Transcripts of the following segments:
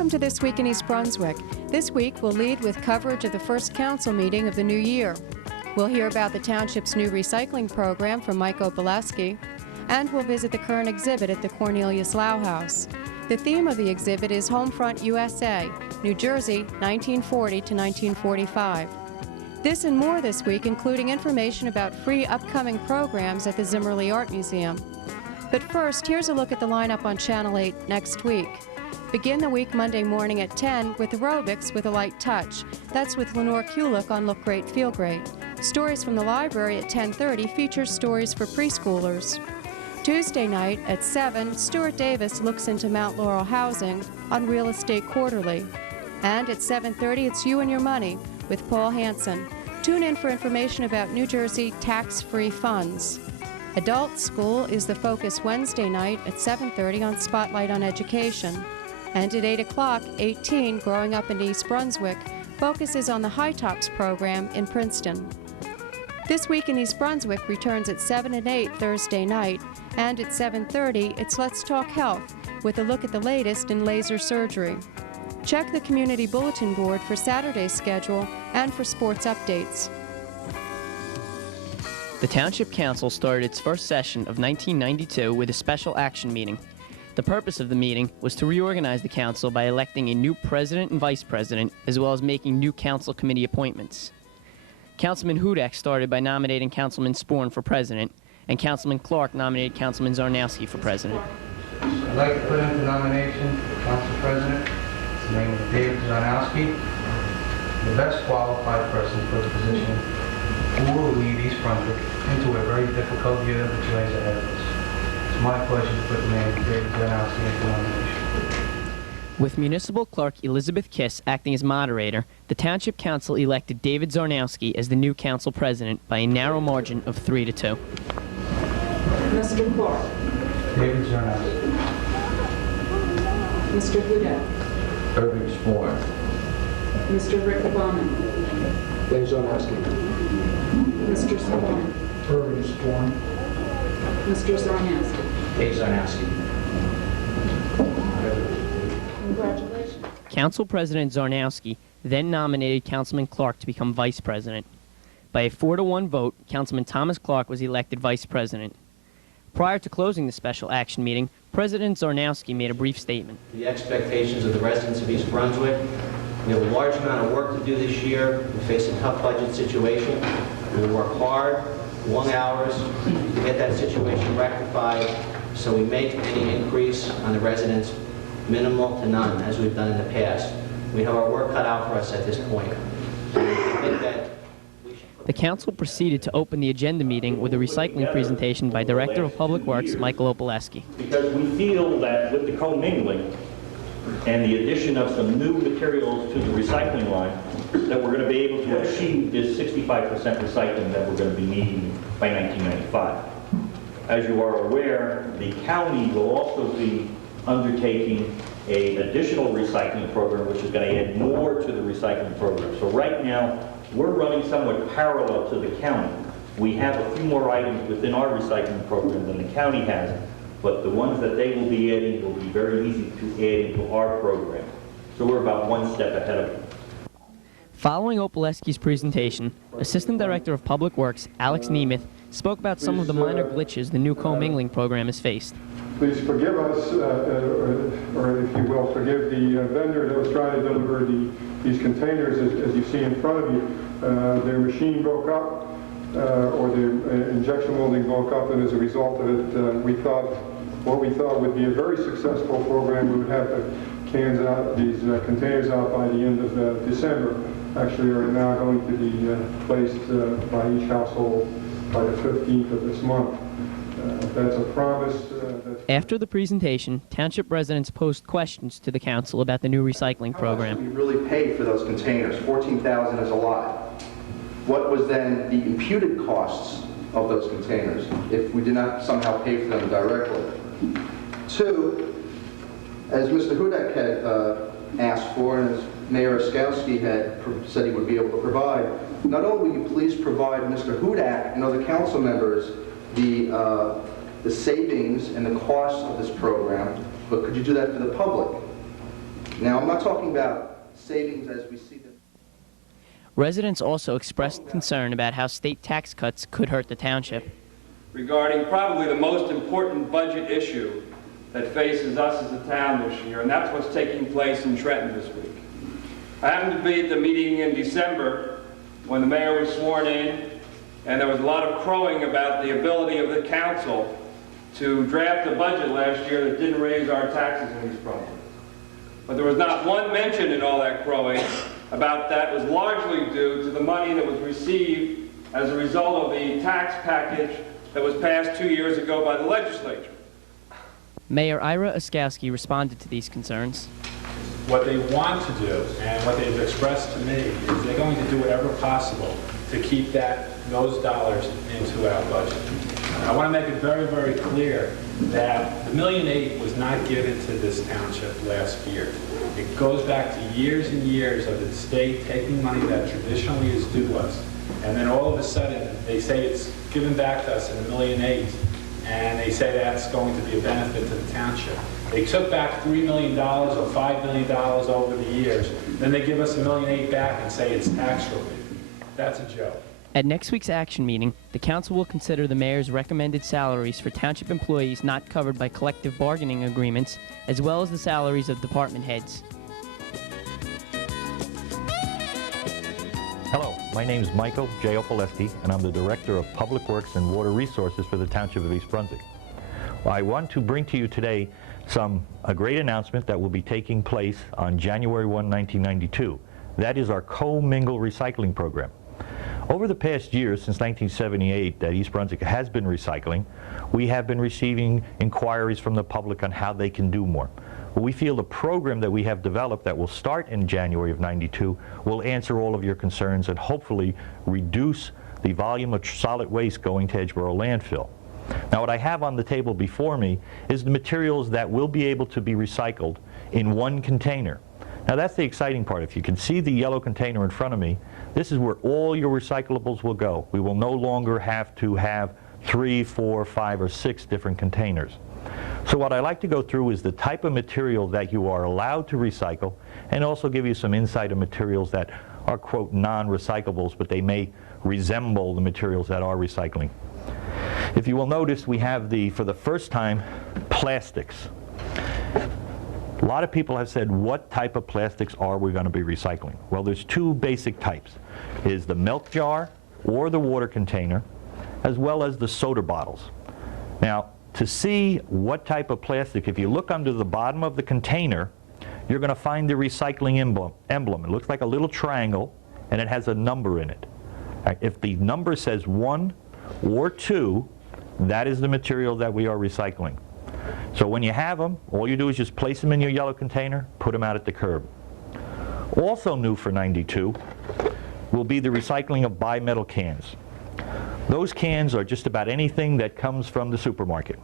Welcome to This Week in East Brunswick. This week we'll lead with coverage of the first council meeting of the new year. We'll hear about the township's new recycling program from Mike Opaleski, and we'll visit the current exhibit at the Cornelius Lau House. The theme of the exhibit is Homefront USA, New Jersey, 1940 to 1945. This and more this week, including information about free upcoming programs at the Zimmerli Art Museum. But first, here's a look at the lineup on Channel 8 next week. Begin the week Monday morning at 10 with aerobics with a light touch. That's with Lenore Kulik on Look Great, Feel Great. Stories from the Library at 10:30 features stories for preschoolers. Tuesday night at 7, Stuart Davis looks into Mount Laurel housing on Real Estate Quarterly. And at 7:30, it's You and Your Money with Paul Hansen. Tune in for information about New Jersey tax-free funds. Adult School is the focus Wednesday night at 7:30 on Spotlight on Education. And at 8 o'clock, 18, Growing Up in East Brunswick, focuses on the High Tops program in Princeton. This Week in East Brunswick returns at 7 and 8 Thursday night, and at 7:30, it's Let's Talk Health, with a look at the latest in laser surgery. Check the Community Bulletin Board for Saturday's schedule and for sports updates. The Township Council started its first session of 1992 with a special action meeting. The purpose of the meeting was to reorganize the council by electing a new president and vice president, as well as making new council committee appointments. Councilman Hudak started by nominating Councilman Sporn for president, and Councilman Clark nominated Councilman Zarnowski for president. I'd like to put into nomination for council president the name of David Zarnowski, the best qualified person for the position, who will lead East Brunswick into a very difficult year which lays ahead of us. It's my pleasure to put the name of David Zarnowski into nomination. With Municipal Clerk Elizabeth Kiss acting as moderator, the Township Council elected David Zarnowski as the new council president by a narrow margin of 3-2. Mr. Clark. David Zarnowski. Mr. Hudak. Irving Sporn. Mr. Rick Bowman. Dave Zarnowski. Mr. Sporn. Irving Sporn. Mr. Zarnowski. Dave Zarnowski. Congratulations. Council President Zarnowski then nominated Councilman Clark to become vice president. By a 4-1 vote, Councilman Thomas Clark was elected vice president. Prior to closing the special action meeting, President Zarnowski made a brief statement. The expectations of the residents of East Brunswick. We have a large amount of work to do this year. We face a tough budget situation. We work hard, long hours, to get that situation rectified, so we make any increase on the residents minimal to none, as we've done in the past. We have our work cut out for us at this point. I think that the council proceeded to open the agenda meeting with a recycling presentation by Director of Public Works, Michael Opaleski. Because we feel that with the commingling and the addition of some new materials to the recycling line, that we're going to be able to achieve this 65% recycling that we're going to be needing by 1995. As you are aware, the county will also be undertaking an additional recycling program, which is going to add more to the recycling program. So right now, we're running somewhat parallel to the county. We have a few more items within our recycling program than the county has, but the ones that they will be adding will be very easy to add into our program. So we're about one step ahead of them. Following Opaleski's presentation, Assistant Director of Public Works, Alex Nemeth, spoke about some of the minor glitches the new commingling program has faced. Please forgive us, or if you will, forgive the vendor that was trying to deliver these containers. As you see in front of you, their machine broke up, or the injection molding broke up, and as a result of it, we thought what we thought would be a very successful program. We would have the cans out, these containers out by the end of December. Actually, are now going to be placed by each household by the 15th of this month. That's a promise. After the presentation, township residents posed questions to the council about the new recycling program. How much did we really pay for those containers? $14,000 is a lot. What was then the imputed costs of those containers if we did not somehow pay for them directly? Two, as Mr. Hudak had asked for, and as Mayor Oskowski had said he would be able to provide, not only will you please provide Mr. Hudak and other council members the savings and the costs of this program, but could you do that for the public? Now, I'm not talking about savings as we see them. Residents also expressed concern about how state tax cuts could hurt the township. Regarding probably the most important budget issue that faces us as a town this year, and that's what's taking place in Trenton this week. I happened to be at the meeting in December when the mayor was sworn in, and there was a lot of crowing about the ability of the council to draft a budget last year that didn't raise our taxes in East Brunswick. But there was not one mention in all that crowing about that was largely due to the money that was received as a result of the tax package that was passed 2 years ago by the legislature. Mayor Ira Oskowski responded to these concerns. What they want to do, and what they've expressed to me, is they're going to do whatever possible to keep those dollars into our budget. I want to make it very, very clear that the $1.8 million was not given to this township last year. It goes back to years and years of the state taking money that traditionally is due us, and then all of a sudden they say it's given back to us in $1.8 million, and they say that's going to be a benefit to the township. They took back $3 million or $5 million over the years, then they give us $1.8 million back and say it's tax relief. That's a joke. At next week's action meeting, the council will consider the mayor's recommended salaries for township employees not covered by collective bargaining agreements, as well as the salaries of department heads. Hello, my name is Michael J. Opalesky, and I'm the Director of Public Works and Water Resources for the Township of East Brunswick. Well, I want to bring to you today a great announcement that will be taking place on January 1, 1992. That is our co-mingle recycling program. Over the past years, since 1978, that East Brunswick has been recycling, we have been receiving inquiries from the public on how they can do more. Well, we feel the program that we have developed that will start in January of '92 will answer all of your concerns and hopefully reduce the volume of solid waste going to Edgeboro landfill. Now, what I have on the table before me is the materials that will be able to be recycled in one container. Now, that's the exciting part. If you can see the yellow container in front of me, this is where all your recyclables will go. We will no longer have to have 3, 4, 5, or 6 different containers. So what I like to go through is the type of material that you are allowed to recycle, and also give you some insight of materials that are, quote, non-recyclables, but they may resemble the materials that are recycling. If you will notice, we have for the first time, plastics. A lot of people have said, what type of plastics are we going to be recycling? Well, there's 2 basic types. Is the milk jar or the water container, as well as the soda bottles. Now, to see what type of plastic, if you look under the bottom of the container, you're going to find the recycling emblem. It looks like a little triangle, and it has a number in it. If the number says 1 or 2, that is the material that we are recycling. So when you have them, all you do is just place them in your yellow container, put them out at the curb. Also new for '92 will be the recycling of bimetal cans. Those cans are just about anything that comes from the supermarket.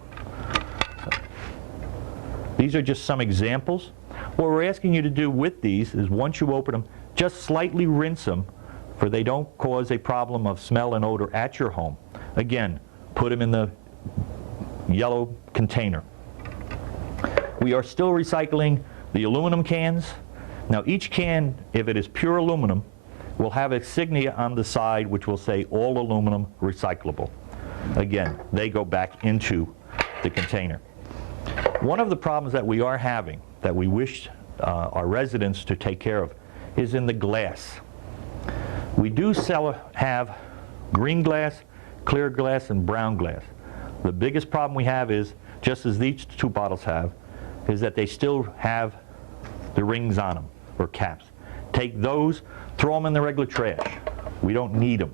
These are just some examples. What we're asking you to do with these is, once you open them, just slightly rinse them, for they don't cause a problem of smell and odor at your home. Again, put them in the yellow container. We are still recycling the aluminum cans. Now, each can, if it is pure aluminum, will have a insignia on the side which will say all aluminum recyclable. Again, they go back into the container. One of the problems that we are having, that we wish our residents to take care of, is in the glass. We do have green glass, clear glass, and brown glass. The biggest problem we have is, just as these 2 bottles have, is that they still have the rings on them, or caps. Take those, throw them in the regular trash. We don't need them.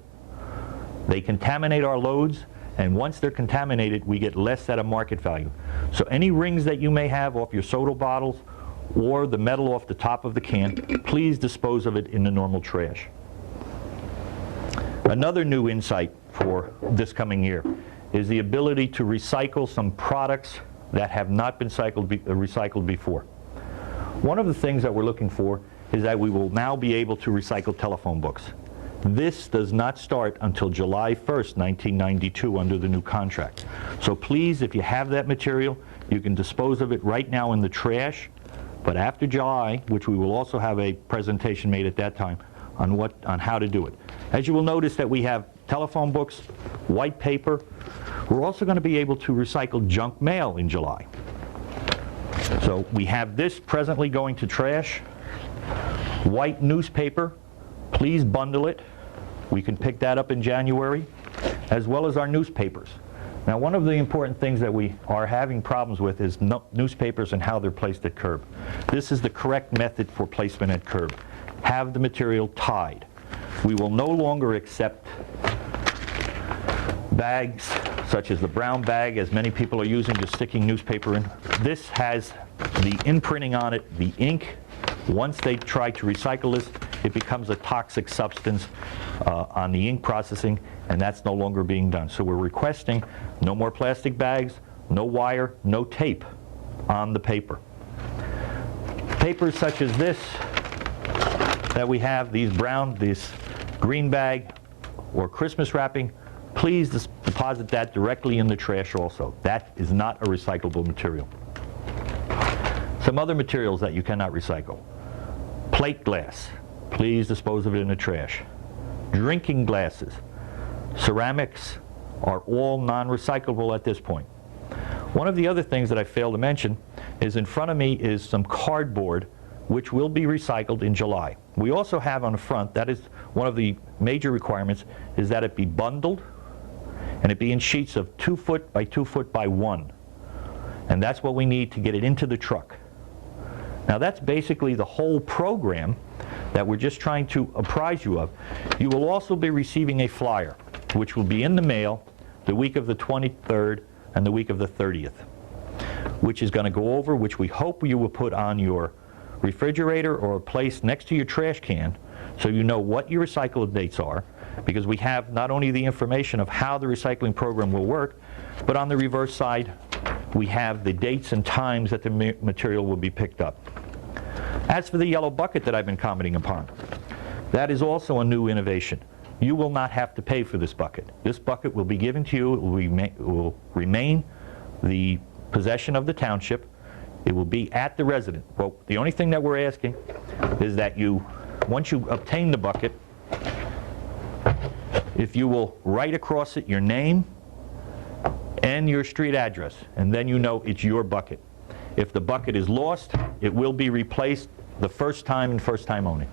They contaminate our loads, and once they're contaminated, we get less at a market value. So any rings that you may have off your soda bottles, or the metal off the top of the can, please dispose of it in the normal trash. Another new insight for this coming year is the ability to recycle some products that have not been recycled before. One of the things that we're looking for is that we will now be able to recycle telephone books. This does not start until July 1st, 1992 under the new contract. So please, if you have that material, you can dispose of it right now in the trash. But after July, which we will also have a presentation made at that time on how to do it. As you will notice that we have telephone books, white paper. We're also going to be able to recycle junk mail in July. So we have this presently going to trash. White newspaper, please bundle it. We can pick that up in January, as well as our newspapers. Now, one of the important things that we are having problems with is newspapers and how they're placed at curb. This is the correct method for placement at curb. Have the material tied. We will no longer accept bags such as the brown bag, as many people are using, just sticking newspaper in. This has the imprinting on it, the ink. Once they try to recycle this, it becomes a toxic substance on the ink processing, and that's no longer being done. So we're requesting no more plastic bags, no wire, no tape on the paper. Papers such as this that we have, this green bag or Christmas wrapping, please deposit that directly in the trash also. That is not a recyclable material. Some other materials that you cannot recycle. Plate glass, please dispose of it in the trash. Drinking glasses, ceramics are all non-recyclable at this point. One of the other things that I failed to mention is in front of me is some cardboard which will be recycled in July. We also have on the front, that is one of the major requirements, is that it be bundled and it be in sheets of 2 foot by 2 foot by 1. And that's what we need to get it into the truck. Now that's basically the whole program that we're just trying to apprise you of. You will also be receiving a flyer, which will be in the mail the week of the 23rd and the week of the 30th, which is going to go over, which we hope you will put on your refrigerator or place next to your trash can so you know what your recycle dates are, because we have not only the information of how the recycling program will work, but on the reverse side, we have the dates and times that the material will be picked up. As for the yellow bucket that I've been commenting upon, that is also a new innovation. You will not have to pay for this bucket. This bucket will be given to you. It will remain the possession of the township. It will be at the resident. Well, the only thing that we're asking is that once you obtain the bucket, if you will write across it your name and your street address, and then you know it's your bucket. If the bucket is lost, it will be replaced the first time and first time only.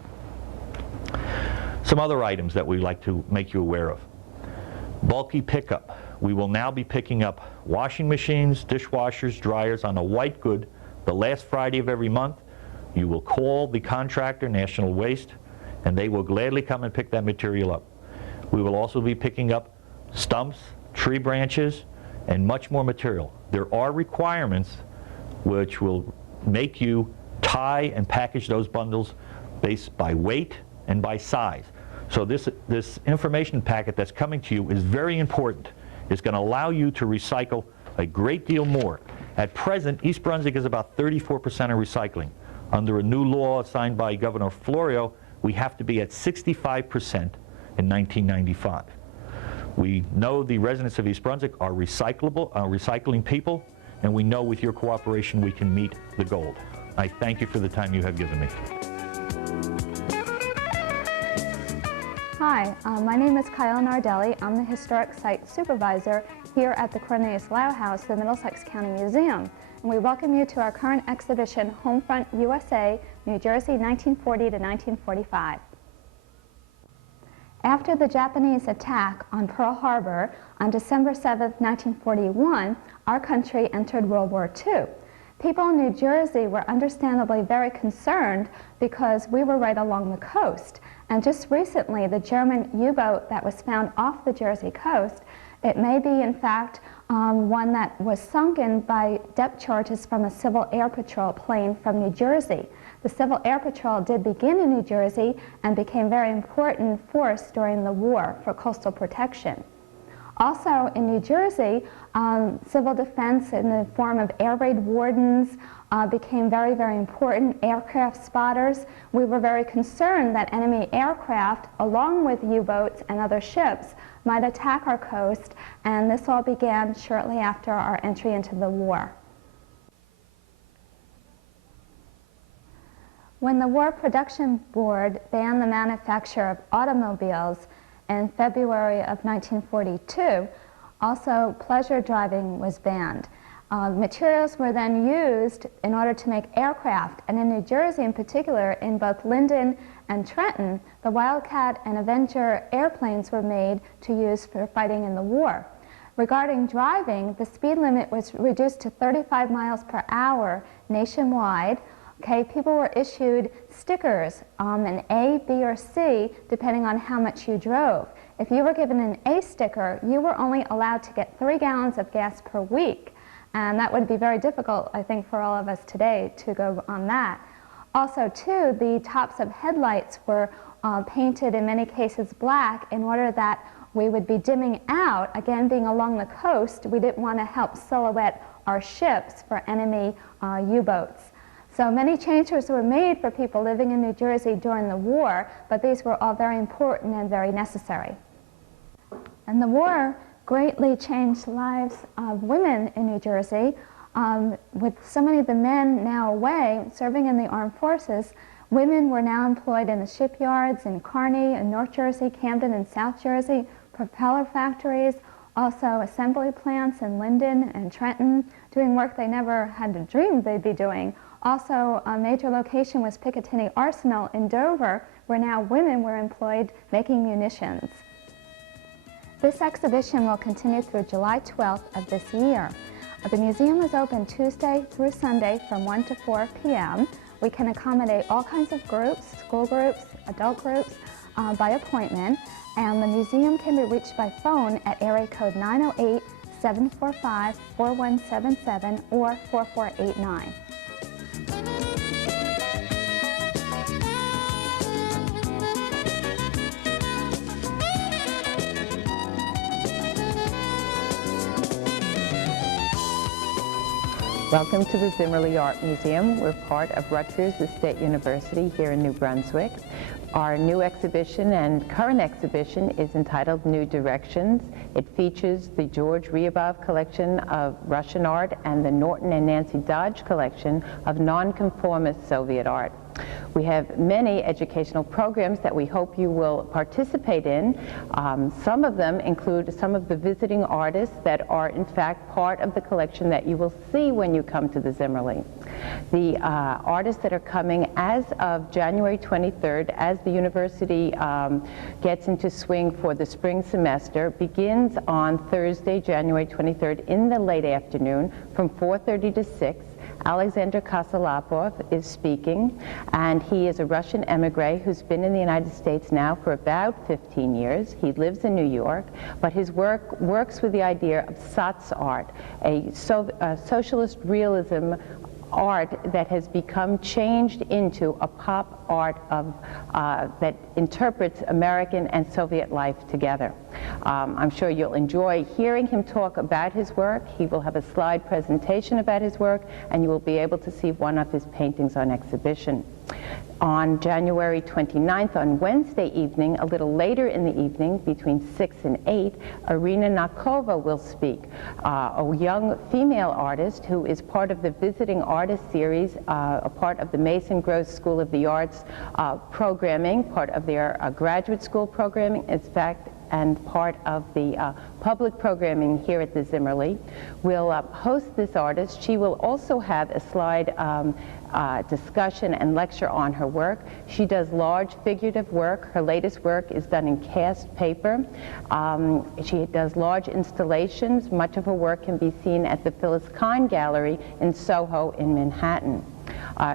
Some other items that we'd like to make you aware of. Bulky pickup. We will now be picking up washing machines, dishwashers, dryers on a white good the last Friday of every month. You will call the contractor, National Waste, and they will gladly come and pick that material up. We will also be picking up stumps, tree branches, and much more material. There are requirements which will make you tie and package those bundles based by weight and by size. So this information packet that's coming to you is very important. It's going to allow you to recycle a great deal more. At present, East Brunswick is about 34% of recycling. Under a new law signed by Governor Florio, we have to be at 65% in 1995. We know the residents of East Brunswick are recycling people, and we know with your cooperation we can meet the goal. I thank you for the time you have given me. Hi, my name is Kyle Nardelli. I'm the Historic Site Supervisor here at the Cornelius Lau House, the Middlesex County Museum. And we welcome you to our current exhibition, Homefront USA, New Jersey 1940 to 1945. After the Japanese attack on Pearl Harbor on December 7, 1941, our country entered World War II. People in New Jersey were understandably very concerned because we were right along the coast. And just recently, the German U-boat that was found off the Jersey coast, it may be, in fact, one that was sunken by depth charges from a Civil Air Patrol plane from New Jersey. The Civil Air Patrol did begin in New Jersey and became a very important force during the war for coastal protection. Also in New Jersey, civil defense in the form of air raid wardens became very, very important. Aircraft spotters. We were very concerned that enemy aircraft, along with U-boats and other ships, might attack our coast, and this all began shortly after our entry into the war. When the War Production Board banned the manufacture of automobiles in February of 1942, also pleasure driving was banned. Materials were then used in order to make aircraft, and in New Jersey in particular, in both Linden and Trenton, the Wildcat and Avenger airplanes were made to use for fighting in the war. Regarding driving, the speed limit was reduced to 35 miles per hour nationwide. Okay, people were issued stickers, an A, B, or C, depending on how much you drove. If you were given an A sticker, you were only allowed to get 3 gallons of gas per week. And that would be very difficult, I think, for all of us today to go on that. Also, too, the tops of headlights were painted in many cases black in order that we would be dimming out. Again, being along the coast, we didn't want to help silhouette our ships for enemy U-boats. So many changes were made for people living in New Jersey during the war, but these were all very important and very necessary. And the war greatly changed the lives of women in New Jersey. With so many of the men now away serving in the armed forces, women were now employed in the shipyards in Kearney and North Jersey, Camden and South Jersey, propeller factories, also assembly plants in Linden and Trenton, doing work they never had dreamed they'd be doing. Also, a major location was Picatinny Arsenal in Dover, where now women were employed making munitions. This exhibition will continue through July 12th of this year. The museum is open Tuesday through Sunday from 1 to 4 p.m. We can accommodate all kinds of groups, school groups, adult groups, by appointment, and the museum can be reached by phone at area code 908-745-4177 or 4489. Welcome to the Zimmerli Art Museum. We're part of Rutgers State University here in New Brunswick. Our new exhibition and current exhibition is entitled New Directions. It features the George Ryabov collection of Russian art and the Norton and Nancy Dodge collection of nonconformist Soviet art. We have many educational programs that we hope you will participate in. Some of them include some of the visiting artists that are in fact part of the collection that you will see when you come to the Zimmerli. The artists that are coming as of January 23rd, as the university gets into swing for the spring semester, begins on Thursday, January 23rd in the late afternoon from 4:30 to 6. Alexander Kosolapov is speaking, and he is a Russian emigre who's been in the United States now for about 15 years. He lives in New York, but his work works with the idea of Sats art, a socialist realism art that has become changed into a pop art of, that interprets American and Soviet life together. I'm sure you'll enjoy hearing him talk about his work. He will have a slide presentation about his work, and you will be able to see one of his paintings on exhibition. On January 29th, on Wednesday evening, a little later in the evening, between 6 and 8, Irina Nakova will speak, a young female artist who is part of the Visiting Artist Series, a part of the Mason Gross School of the Arts programming, part of their graduate school programming, in fact, and part of the public programming here at the Zimmerli. We'll host this artist. She will also have a slide discussion and lecture on her work. She does large figurative work. Her latest work is done in cast paper. She does large installations. Much of her work can be seen at the Phyllis Kine Gallery in Soho in Manhattan.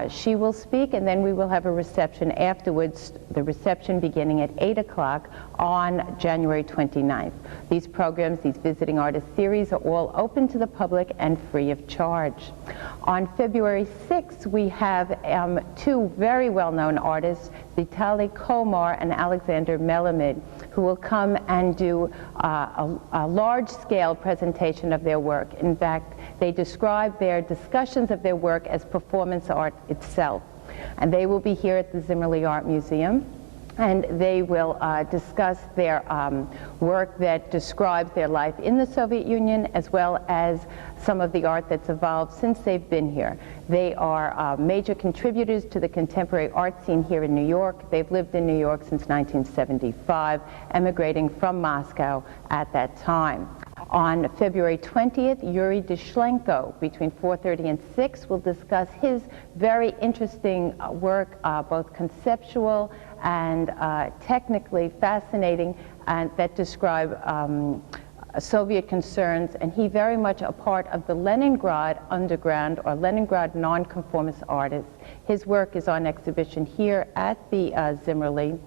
She will speak, and then we will have a reception afterwards, the reception beginning at 8 o'clock on January 29th. These programs, these Visiting Artist Series, are all open to the public and free of charge. On February 6th, we have two very well-known artists, Vitaly Komar and Alexander Melamid, who will come and do a large-scale presentation of their work. In fact, they describe their discussions of their work as performance art itself. And they will be here at the Zimmerli Art Museum. and they will discuss their work that describes their life in the Soviet Union, as well as some of the art that's evolved since they've been here. They are major contributors to the contemporary art scene here in New York. They've lived in New York since 1975, emigrating from Moscow at that time. On February 20th, Yuri Dishlenko, between 4:30 and 6, will discuss his very interesting work, both conceptual and technically fascinating, and that describe Soviet concerns, and he very much a part of the Leningrad underground or Leningrad nonconformist artists. His work is on exhibition here at the Zimmerli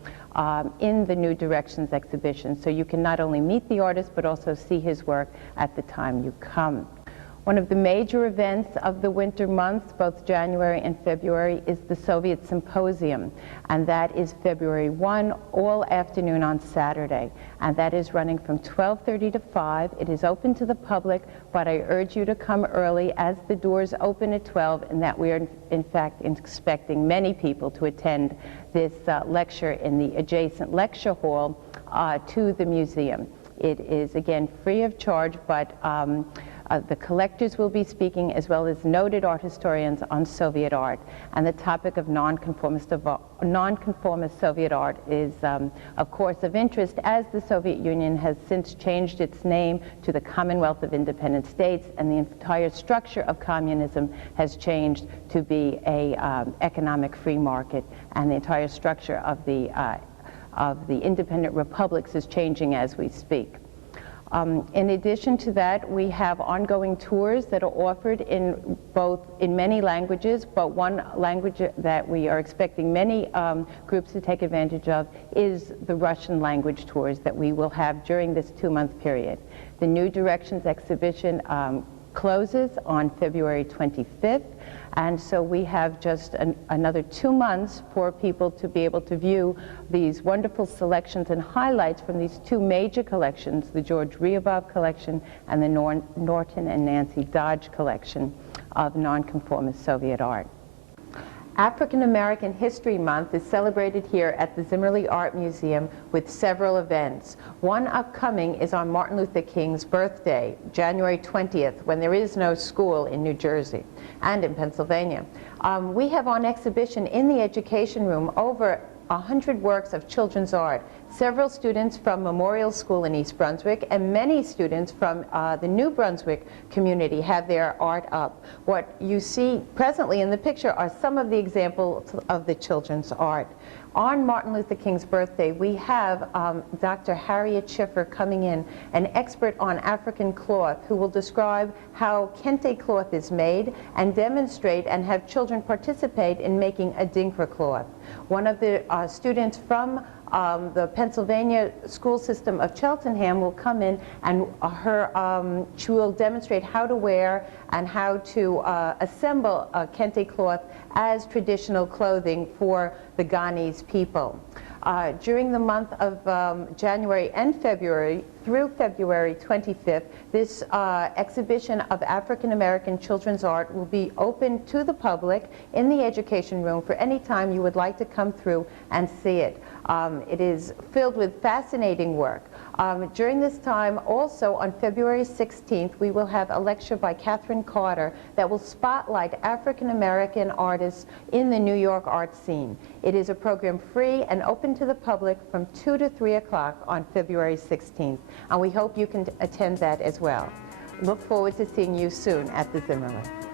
in the New Directions exhibition, so you can not only meet the artist but also see his work at the time you come. One of the major events of the winter months, both January and February, is the Soviet Symposium, and that is February 1, all afternoon on Saturday, and that is running from 12:30 to 5. It is open to the public, but I urge you to come early as the doors open at 12, and that we are in fact expecting many people to attend this lecture in the adjacent lecture hall to the museum. It is again free of charge, but the collectors will be speaking, as well as noted art historians on Soviet art. And the topic of nonconformist Soviet art is, of course, of interest, as the Soviet Union has since changed its name to the Commonwealth of Independent States, and the entire structure of communism has changed to be a economic free market, and the entire structure of the independent republics is changing as we speak. In addition to that, we have ongoing tours that are offered in many languages, but one language that we are expecting many groups to take advantage of is the Russian language tours that we will have during this 2-month period. The New Directions exhibition closes on February 25th, and so we have just another 2 months for people to be able to view these wonderful selections and highlights from these 2 major collections, the George Ryabov collection and the Norton and Nancy Dodge collection of nonconformist Soviet art. African American History Month is celebrated here at the Zimmerli Art Museum with several events. One upcoming is on Martin Luther King's birthday, January 20th, when there is no school in New Jersey and in Pennsylvania. We have on exhibition in the education room over 100 works of children's art. Several students from Memorial School in East Brunswick and many students from the New Brunswick community have their art up. What you see presently in the picture are some of the examples of the children's art. On Martin Luther King's birthday, we have Dr. Harriet Schiffer coming in, an expert on African cloth, who will describe how kente cloth is made and demonstrate and have children participate in making a dinkra cloth. One of the students from the Pennsylvania school system of Cheltenham will come in, and she will demonstrate how to wear and how to assemble kente cloth as traditional clothing for the Ghanese people. During the month of January and February, through February 25th, this exhibition of African American children's art will be open to the public in the education room for any time you would like to come through and see it. It is filled with fascinating work. During this time, also on February 16th, we will have a lecture by Catherine Carter that will spotlight African American artists in the New York art scene. It is a program free and open to the public from 2 to 3 o'clock on February 16th, and we hope you can attend that as well. Look forward to seeing you soon at the Zimmerli.